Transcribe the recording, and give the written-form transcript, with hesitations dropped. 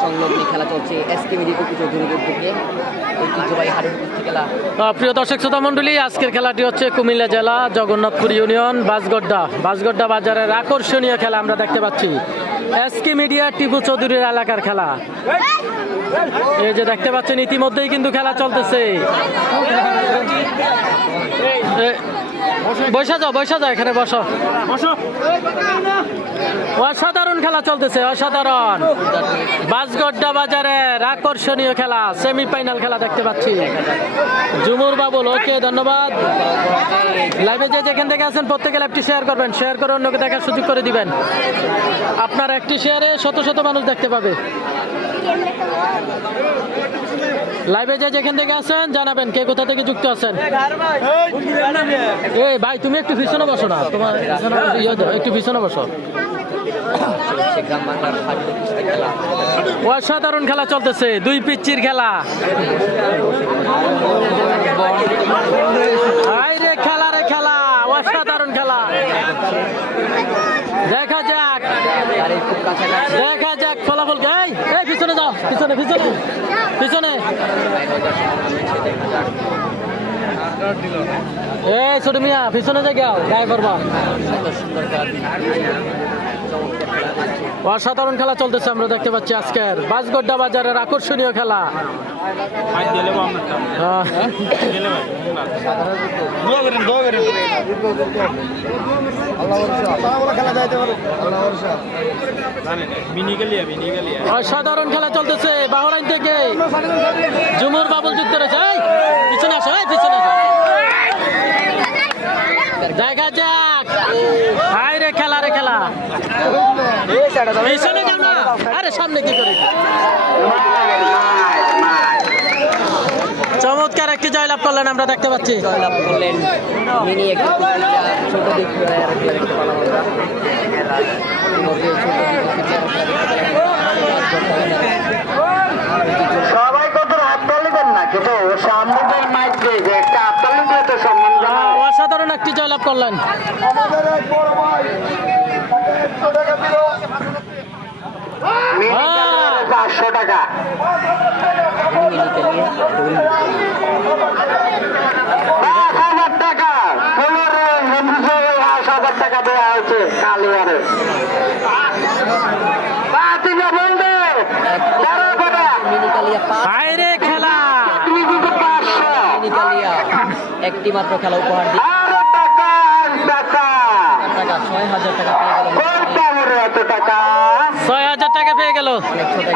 সংলগ্ন খেলা চলছে এসকে মিডি টুপি চৌধুরীর উদ্যোগে ঐতিহ্যবাহী হাড়ুর কুস্তি খেলা। প্রিয় দর্শক শ্রোতা মণ্ডলী, আজকের খেলাটি হচ্ছে কুমিল্লা জেলা জগন্নাথপুর ইউনিয়ন বাসগড্ডা বাজারের আকর্ষণীয় খেলা আমরা দেখতে পাচ্ছি। এসকে মিডিয়া টিপু চৌধুরীর এলাকার খেলা। এই যে দেখতে পাচ্ছেন ইতিমধ্যেই কিন্তু খেলা চলতেছে। বসা যাও এখানে বসো। অসাধারণ খেলা চলতেছে, অসাধারণ। বাসগড্ডা বাজারের আকর্ষণীয় খেলা, সেমিফাইনাল খেলা দেখতে পাচ্ছি। জুমুর বাবুল, ওকে, ধন্যবাদ। লাইভে যে যেখান থেকে আছেন প্রত্যেকে লাইভটি শেয়ার করবেন, শেয়ার করে অন্যকে দেখার সুযোগ করে দিবেন। আপনার একটি শেয়ারে শত শত মানুষ দেখতে পাবে। লাইভে যে যেখান থেকে আছেন জানাবেন কে কোথা থেকে যুক্ত আছেন। এই ভাই, তুমি একটু পিছনে বসো না, তোমার একটু পিছনে বসো। অসাধারণ খেলা চলতেছে, দুই পিচ্চির খেলা। আইরে খেলা রে খেলা, অসাধারণ খেলা। দেখা যাক ফলাফল। এই পিছনে যাও, পিছনে। এই ছোট মিয়া পিছনে যাও, গায়ে করবা। অসাধারণ খেলা চলতেছে আমরা দেখতে পাচ্ছি আজকের বাসগড্ডা বাজারের আকর্ষণীয় খেলা। অসাধারণ খেলা চলতেছে। বাহরাইন থেকে জুমুর বাবুল যুক্ত রয়েছে। পিছনে আসো, পিছনে আসো। দেখা যাক। হায় রে খেলা রে খেলা। পিছনে যাও না, আরে সামনে কি করে। চমৎকার একটি জয়লাভ করলেন আমরা দেখতে পাচ্ছি। জয়লাভ করলেন মিনি একটি ছোট দিক সবাই কত হাততালি দেন না, কিন্তু সামনের মাইক যে একটা হাততালি দিয়ে তো সম্মান জানায়। অসাধারণ একটি জয়লাভ করলেন। আমাদের এক বড় ভাই 500 টাকা। 5,000 টাকা 5,000 টাকা দেওয়া হয়েছে কালিয়ারে। বাইরে খেলা একটি মাত্র খেলা উপহার দিয়ে 6,000 টাকা পেয়ে গেল। অনেক ছোট